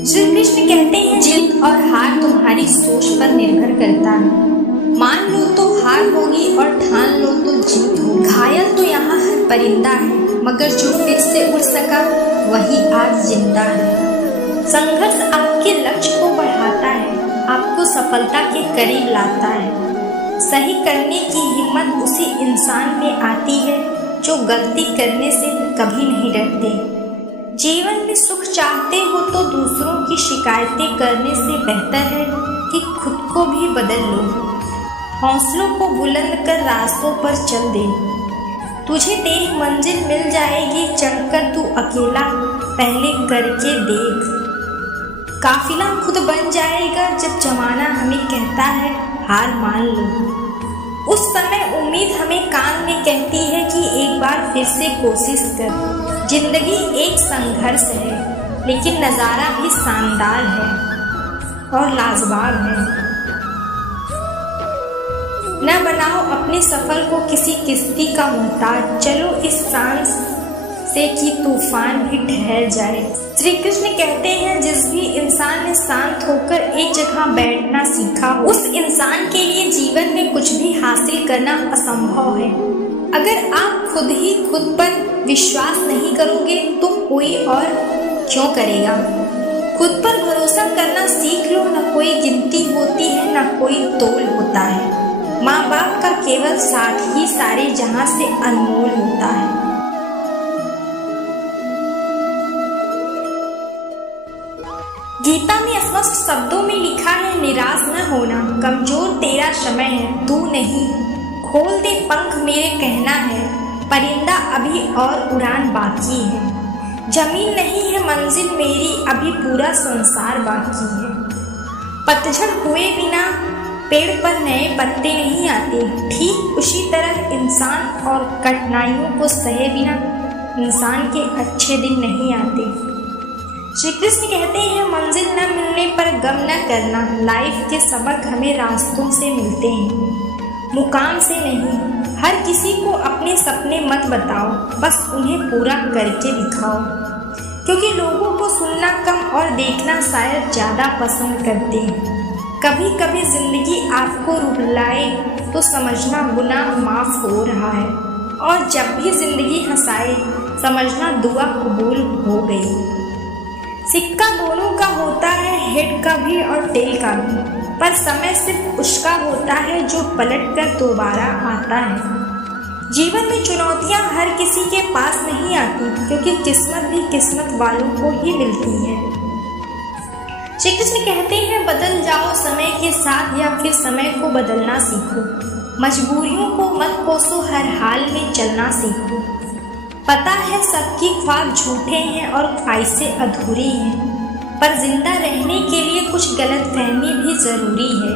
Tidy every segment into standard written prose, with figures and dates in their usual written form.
श्री कृष्ण कहते हैं जीत और हार तुम्हारी सोच पर निर्भर करता है। मान लो तो हार होगी और ठान लो तो जीत होगी। घायल तो यहाँ हर परिंदा है, मगर जो फिर से उड़ सका वही आज जिंदा है। संघर्ष आपके लक्ष्य को बढ़ाता है, आपको सफलता के करीब लाता है। सही करने की हिम्मत उसी इंसान में आती है जो गलती करने से कभी नहीं डरते। जीवन में सुख चाहते हो तो दूसरों की शिकायतें करने से बेहतर है कि खुद को भी बदल लो। हौसलों को बुलंद कर रास्तों पर चल दे, तुझे तेरी मंजिल मिल जाएगी चढ़कर तू अकेला पहले करके देख। काफिला खुद बन जाएगा जब जमाना हमें कहता है हार मान लो। उस समय उम्मीद हमें कान में कहती है कि एक बार फिर से कोशिश कर। जिंदगी एक संघर्ष है, लेकिन नज़ारा भी शानदार है और लाजवाब है। न बनाओ अपने सफर को किसी किस्ती का मोहताज, चलो इस सांस से कि तूफान भी ठहर जाए। श्री कृष्ण कहते हैं जिस भी इंसान ने शांत होकर एक जगह बैठना सीखा, उस इंसान के लिए जीवन में कुछ भी हासिल करना असंभव है। अगर आप खुद ही खुद पर विश्वास नहीं करोगे तो कोई और क्यों करेगा। खुद पर भरोसा करना सीख लो, न कोई गिनती होती है न कोई तोल होता है। माँ बाप का केवल साथ ही सारे जहां से अनमोल होता है। गीता में स्पष्ट शब्दों में लिखा है निराश न होना, कमजोर तेरा समय है तू नहीं, खोल दे पंख मेरे कहना है, परिंदा अभी और उड़ान बाकी है। जमीन नहीं है मंजिल मेरी, अभी पूरा संसार बाकी है। पतझड़ हुए बिना पेड़ पर नए पत्ते नहीं आते, ठीक उसी तरह इंसान और कठिनाइयों को सहे बिना इंसान के अच्छे दिन नहीं आते। श्री कृष्ण कहते हैं मंजिल न मिलने पर गम न करना, लाइफ के सबक हमें रास्तों से मिलते हैं, मुकाम से नहीं। हर किसी को अपने सपने मत बताओ, बस उन्हें पूरा करके दिखाओ, क्योंकि लोगों को सुनना कम और देखना शायद ज़्यादा पसंद करते हैं। कभी कभी जिंदगी आपको रुलाए तो समझना गुनाह माफ हो रहा है, और जब भी जिंदगी हंसाए समझना दुआ कबूल हो गई। सिक्का दोनों का होता है, हेड का भी और टेल का भी, पर समय सिर्फ उसका होता है जो पलट कर दोबारा आता है। जीवन में चुनौतियां हर किसी के पास नहीं आती, क्योंकि किस्मत भी किस्मत वालों को ही मिलती है। श्री कृष्ण कहते हैं बदल जाओ समय के साथ या फिर समय को बदलना सीखो। मजबूरियों को मत कोसो, हर हाल में चलना सीखो। पता है सबकी ख्वाब झूठे हैं और ख्वाहिशें अधूरी हैं, पर जिंदा रहने के लिए कुछ गलतफहमी भी ज़रूरी है।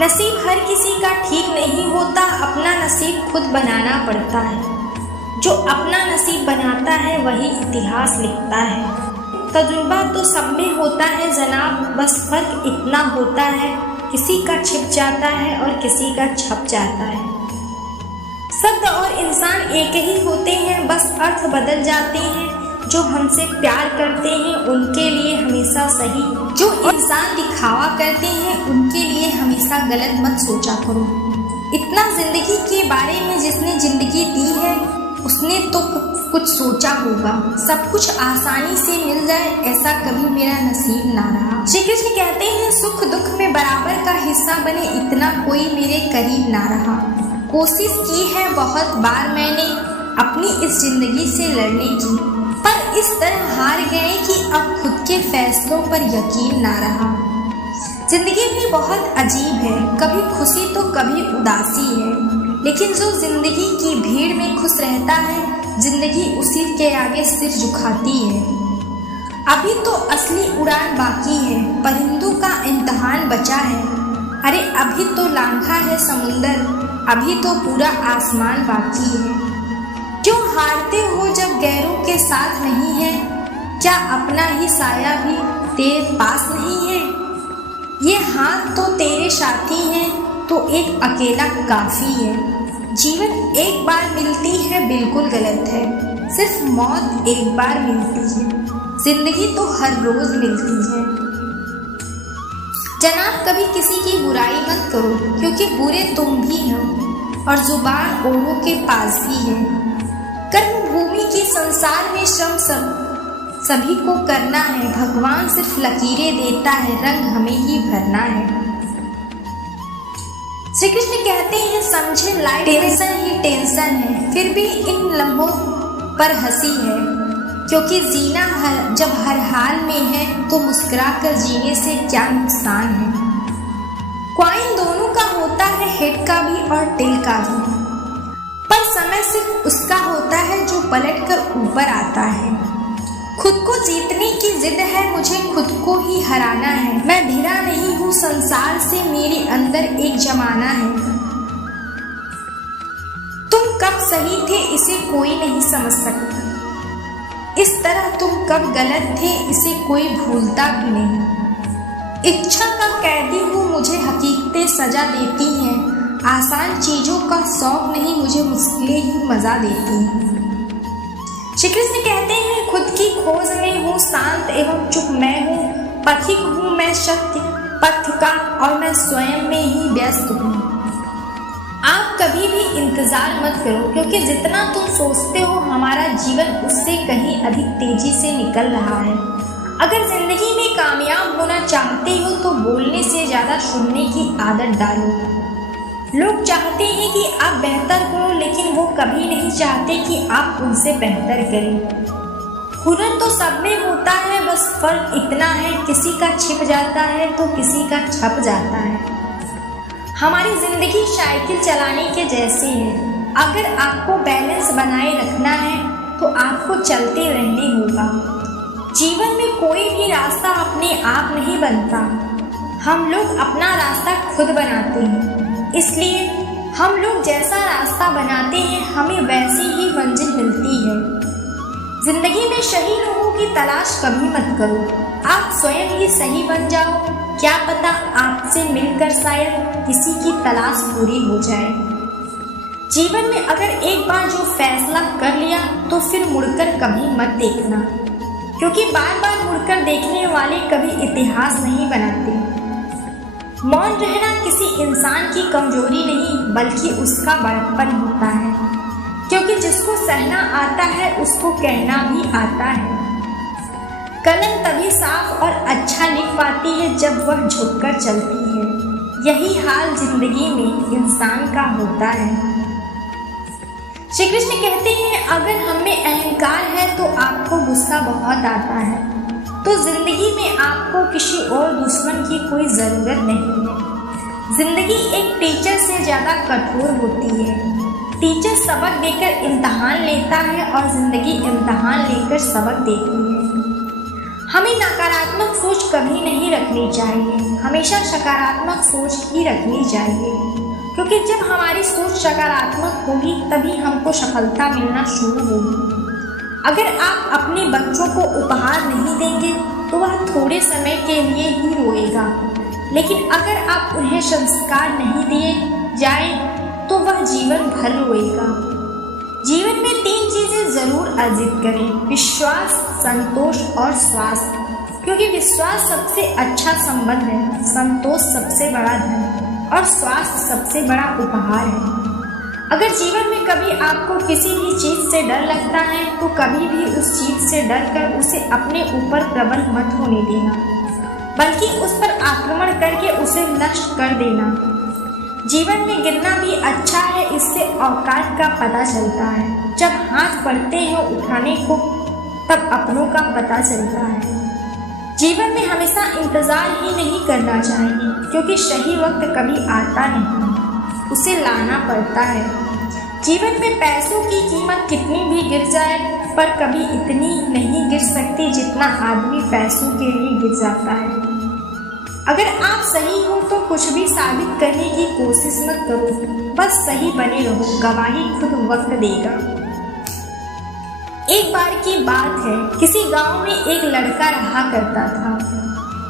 नसीब हर किसी का ठीक नहीं होता, अपना नसीब खुद बनाना पड़ता है। जो अपना नसीब बनाता है वही इतिहास लिखता है। तजुर्बा तो सब में होता है जनाब, बस फर्क इतना होता है किसी का छिप जाता है और किसी का छप जाता है। शब्द और इंसान एक ही होते हैं, बस अर्थ बदल जाते हैं। जो हमसे प्यार करते हैं उनके लिए हमेशा सही, जो इंसान दिखावा करते हैं उनके लिए हमेशा गलत मत सोचा करो। इतना जिंदगी के बारे में जिसने जिंदगी दी है उसने तो कुछ सोचा होगा। सब कुछ आसानी से मिल जाए ऐसा कभी मेरा नसीब ना रहा। श्री कृष्ण कहते हैं सुख दुख में बराबर का हिस्सा बने, इतना कोई मेरे करीब ना रहा। कोशिश की है बहुत बार मैंने अपनी इस जिंदगी से लड़ने की, पर इस तरह हार गए कि अब खुद के फैसलों पर यकीन ना रहा। जिंदगी भी बहुत अजीब है, कभी खुशी तो कभी उदासी है, लेकिन जो जिंदगी की भीड़ में खुश रहता है जिंदगी उसी के आगे सिर झुकाती है। अभी तो असली उड़ान बाकी है, परिंदों का इम्तिहान बचा है। अरे अभी तो लांघा है समुंदर, अभी तो पूरा आसमान बाकी है। क्यों हारते हो जब गैरों के साथ नहीं है, क्या अपना ही साया भी तेरे पास नहीं है। ये हाथ तो तेरे साथी हैं तो एक अकेला काफ़ी है। जीवन एक बार मिलती है बिल्कुल गलत है, सिर्फ मौत एक बार मिलती है। जिंदगी तो हर रोज मिलती है। जनाब, कभी किसी की बुराई मत करो, क्योंकि बुरे तुम भी हो और जुबान औरों के पास भी है। कर्म भूमि की संसार में श्रम सभी को करना है। भगवान सिर्फ लकीरें देता है, रंग हमें ही भरना है। श्री कृष्ण कहते हैं, समझे लाइफ टेंशन ही टेंशन है, फिर भी इन लम्हों पर हंसी है, क्योंकि जीना जब हर हाल में है तो मुस्कुरा कर जीने से क्या नुकसान है। कॉइन दोनों का होता है, हेड का भी और टेल का भी, पर समय सिर्फ उसका होता है जो पलट कर ऊपर आता है। खुद को जीतने की जिद है, मुझे खुद को ही हराना है। मैं भिड़ा नहीं हूँ संसार से, मेरे अंदर एक जमाना है। तुम कब सही थे इसे कोई नहीं समझ सकता, इस तरह तुम कब गलत थे इसे कोई भूलता भी नहीं। इच्छा का कैदी हूँ, मुझे हकीकतें सजा देती हैं। आसान चीजों का शौक नहीं, मुझे मुश्किलें ही मजा देती हैं। श्री कृष्ण कहते हैं, खुद की खोज में हूँ, शांत एवं चुप मैं हूँ। पथिक हूँ मैं सत्य पथ का, और मैं स्वयं में ही व्यस्त हूँ। आप कभी भी इंतजार मत करो, क्योंकि जितना तुम सोचते हो हमारा जीवन उससे कहीं अधिक तेजी से निकल रहा है। अगर जिंदगी में कामयाब होना चाहते हो तो बोलने से ज्यादा सुनने की आदत डालो। लोग चाहते हैं कि आप बेहतर हो, लेकिन वो कभी नहीं चाहते कि आप उनसे बेहतर करें। हुनर तो सब में होता है, बस फर्क इतना है, किसी का छिप जाता है तो किसी का छप जाता है। हमारी जिंदगी साइकिल चलाने के जैसे है, अगर आपको बैलेंस बनाए रखना है तो आपको चलते रहने होगा। जीवन में कोई भी रास्ता अपने आप नहीं बनता, हम लोग अपना रास्ता खुद बनाते हैं। इसलिए हम लोग जैसा रास्ता बनाते हैं हमें वैसी ही मंजिल मिलती है। जिंदगी में सही लोगों की तलाश कभी मत करो, आप स्वयं ही सही बन जाओ। क्या पता आपसे मिलकर शायद किसी की तलाश पूरी हो जाए। जीवन में अगर एक बार जो फैसला कर लिया तो फिर मुड़कर कभी मत देखना, क्योंकि बार बार मुड़कर देखने वाले कभी इतिहास नहीं बनाते। मौन रहना किसी इंसान की कमजोरी नहीं, बल्कि उसका बड़प्पन होता है, क्योंकि जिसको सहना आता है उसको कहना भी आता है। कलम तभी साफ और अच्छा लिख पाती है जब वह झुककर चलती है। यही हाल जिंदगी में इंसान का होता है। श्री कृष्ण कहते हैं, अगर हम में अहंकार है तो आपको गुस्सा बहुत आता है, तो जिंदगी में आपको किसी और दुश्मन की कोई ज़रूरत नहीं है। जिंदगी एक टीचर से ज़्यादा कठोर होती है। टीचर सबक देकर इम्तहान लेता है और ज़िंदगी इम्तहान लेकर सबक देती है। हमें नकारात्मक सोच कभी नहीं रखनी चाहिए, हमेशा सकारात्मक सोच ही रखनी चाहिए, क्योंकि जब हमारी सोच सकारात्मक होगी तभी हमको सफलता मिलना शुरू होगी। अगर आप अपने बच्चों को उपहार नहीं देंगे तो वह थोड़े समय के लिए ही रोएगा, लेकिन अगर आप उन्हें संस्कार नहीं दिए जाए तो वह जीवन भर रोएगा। जीवन में 3 चीजें जरूर अर्जित करें, विश्वास, संतोष और स्वास्थ्य, क्योंकि विश्वास सबसे अच्छा संबंध है, संतोष सबसे बड़ा धन और स्वास्थ्य सबसे बड़ा उपहार है। अगर जीवन में कभी आपको किसी भी चीज से डर लगता है तो कभी भी उस चीज से डर कर उसे अपने ऊपर प्रबल मत होने देना, बल्कि उस पर आक्रमण करके उसे नष्ट कर देना। जीवन में गिरना भी अच्छा है, इससे औकात का पता चलता है। जब हाथ पड़ते हैं उठाने को तब अपनों का पता चलता है। जीवन में हमेशा इंतजार ही नहीं करना चाहिए, क्योंकि सही वक्त कभी आता नहीं, उसे लाना पड़ता है। जीवन में पैसों की कीमत कितनी भी गिर जाए पर कभी इतनी नहीं गिर सकती जितना आदमी पैसों के लिए गिर जाता है। अगर आप सही हो तो कुछ भी साबित करने की कोशिश मत करो, बस सही बने रहो, गवाही खुद वक्त देगा। एक बार की बात है, किसी गांव में एक लड़का रहा करता था।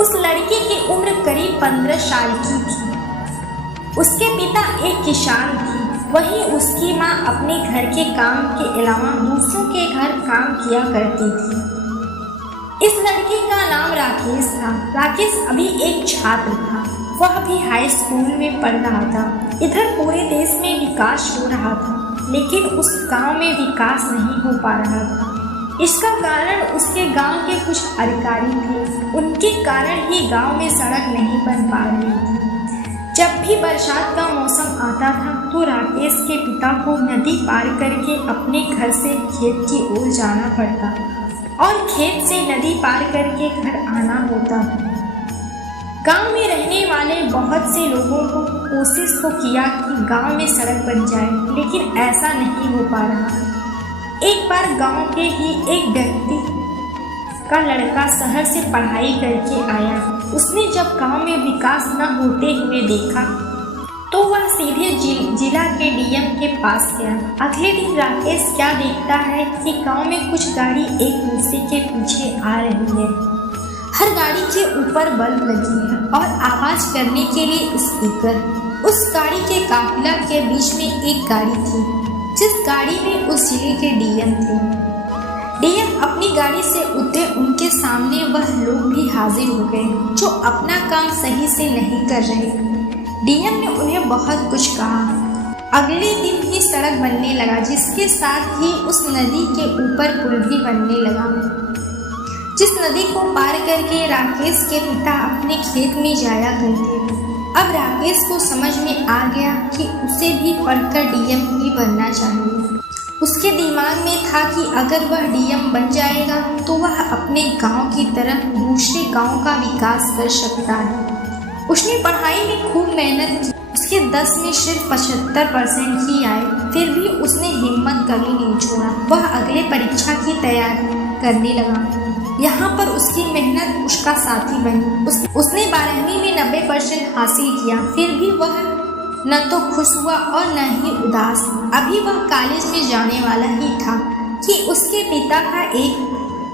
उस लड़के की उम्र करीब 15 साल की थी। उसके पिता एक किसान थे, वहीं उसकी माँ अपने घर के काम के अलावा दूसरों के घर काम किया करती थी। जिसका नाम राकेश था। राकेश अभी एक छात्र था, वह भी हाई स्कूल में पढ़ रहा था। इधर पूरे देश में विकास हो रहा था, लेकिन उस गांव में विकास नहीं हो पा रहा था। इसका कारण उसके गांव के कुछ अधिकारी थे, उनके कारण ही गांव में सड़क नहीं बन पा रही थी। जब भी बरसात का मौसम आता था तो राकेश के पिता को नदी पार करके अपने घर से खेत की ओर जाना पड़ता और खेत से नदी पार करके घर आना होता था। गांव में रहने वाले बहुत से लोगों को कोशिश तो किया कि गांव में सड़क बन जाए, लेकिन ऐसा नहीं हो पा रहा। एक बार गांव के ही एक व्यक्ति का लड़का शहर से पढ़ाई करके आया। उसने जब गांव में विकास न होते हुए देखा तो वह सीधे जिला के डीएम के पास गया। अगले दिन राकेश क्या देखता है कि गांव में कुछ गाड़ी एक दूसरे के पीछे आ रही है। हर गाड़ी के ऊपर बल्ब लगी है और आवाज करने के लिए स्पीकर। उस गाड़ी के काफिला के बीच में एक गाड़ी थी, जिस गाड़ी में उस जिले के डीएम थे। डीएम अपनी गाड़ी से उतरे, उनके सामने वह लोग भी हाजिर हो गए जो अपना काम सही से नहीं कर रहे। डीएम ने उन्हें बहुत कुछ कहा। अगले दिन ही सड़क बनने लगा, जिसके साथ ही उस नदी के ऊपर पुल भी बनने लगा, जिस नदी को पार करके राकेश के पिता अपने खेत में जाया करते थे। अब राकेश को समझ में आ गया कि उसे भी पढ़कर डीएम ही बनना चाहिए। उसके दिमाग में था कि अगर वह डीएम बन जाएगा तो वह अपने गांव की तरह दूसरे गांव का विकास कर सकता है। उसने पढ़ाई में खूब मेहनत की। उसके 10 में सिर्फ 75% ही आए, फिर भी उसने हिम्मत कभी नहीं छोड़ा। वह अगले परीक्षा की तैयारी करने लगा। यहाँ पर उसकी मेहनत उसका साथी बनी। उसने 12वीं में 90% हासिल किया, फिर भी वह न तो खुश हुआ और न ही उदास। अभी वह कॉलेज में जाने वाला ही था कि उसके पिता का एक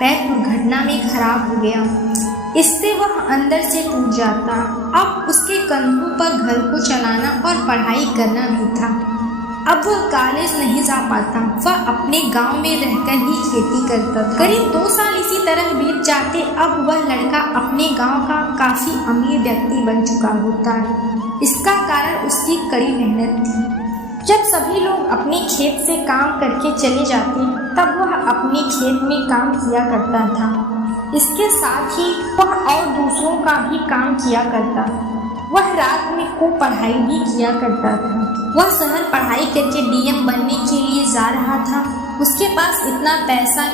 पैर दुर्घटना में खराब हो गया। इससे वह अंदर से टूट जाता। अब उसके कंधों पर घर को चलाना और पढ़ाई करना भी था। अब वह कॉलेज नहीं जा पाता, वह अपने गांव में रहकर ही खेती करता था। करीब 2 साल इसी तरह बीत जाते। अब वह लड़का अपने गांव का काफी अमीर व्यक्ति बन चुका होता है। इसका कारण उसकी कड़ी मेहनत थी। जब सभी लोग अपने खेत से काम करके चले जाते, तब वह अपने खेत में काम किया करता था। इसके साथ ही वह और दूसरों का भी काम किया करता। वह रात में को पढ़ाई भी किया करता था। वह शहर पढ़ाई करके डीएम बनने के लिए जा रहा था। उसके पास इतना पैसा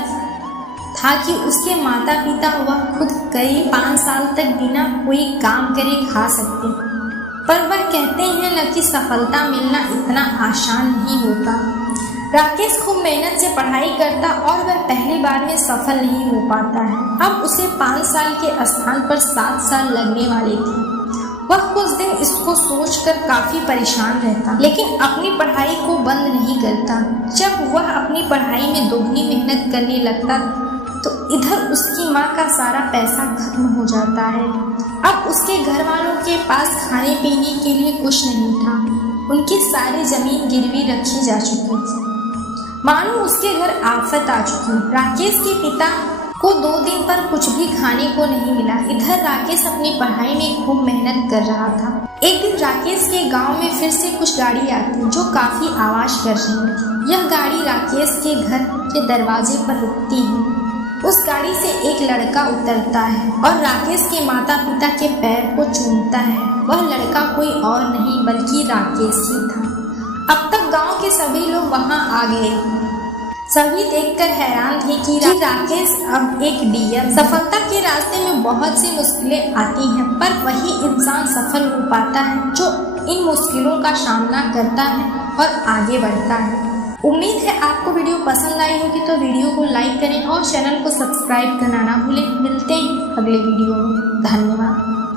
था कि उसके माता पिता वह खुद करीब 5 साल तक बिना कोई काम करे खा सकते। पर वह कहते हैं न कि सफलता मिलना इतना आसान नहीं होता। राकेश खूब मेहनत से पढ़ाई करता और वह पहली बार में सफल नहीं हो पाता है। अब उसे 5 साल के स्थान पर 7 साल लगने वाले थे। वह कुछ दिन इसको सोचकर काफी परेशान रहता, लेकिन अपनी पढ़ाई को बंद नहीं करता। जब वह अपनी पढ़ाई में दोगुनी मेहनत करने लगता तो इधर उसकी माँ का सारा पैसा खत्म हो जाता है। अब उसके घर वालों के पास खाने पीने के लिए कुछ नहीं था। उनकी सारी जमीन गिरवी रखी जा चुकी थी, मानो उसके घर आफत आ चुकी। राकेश के पिता को 2 दिन पर कुछ भी खाने को नहीं मिला। इधर राकेश अपनी पढ़ाई में खूब मेहनत कर रहा था। एक दिन राकेश के गांव में फिर से कुछ गाड़ी आती जो काफी आवाज कर रही थी। यह गाड़ी राकेश के घर के दरवाजे पर रुकती है। उस गाड़ी से एक लड़का उतरता है और राकेश के माता पिता के पैर को चूमता है। वह लड़का कोई और नहीं बल्कि राकेश ही था। अब तक गांव के सभी लोग वहां आ गए। सभी देखकर हैरान थे कि राकेश अब एक डीएम। सफलता के रास्ते में बहुत सी मुश्किलें आती हैं, पर वही इंसान सफल हो पाता है जो इन मुश्किलों का सामना करता है और आगे बढ़ता है। उम्मीद है आपको वीडियो पसंद आई होगी, तो वीडियो को लाइक करें और चैनल को सब्सक्राइब करना ना भूलें। मिलते हैं अगले वीडियो में। धन्यवाद।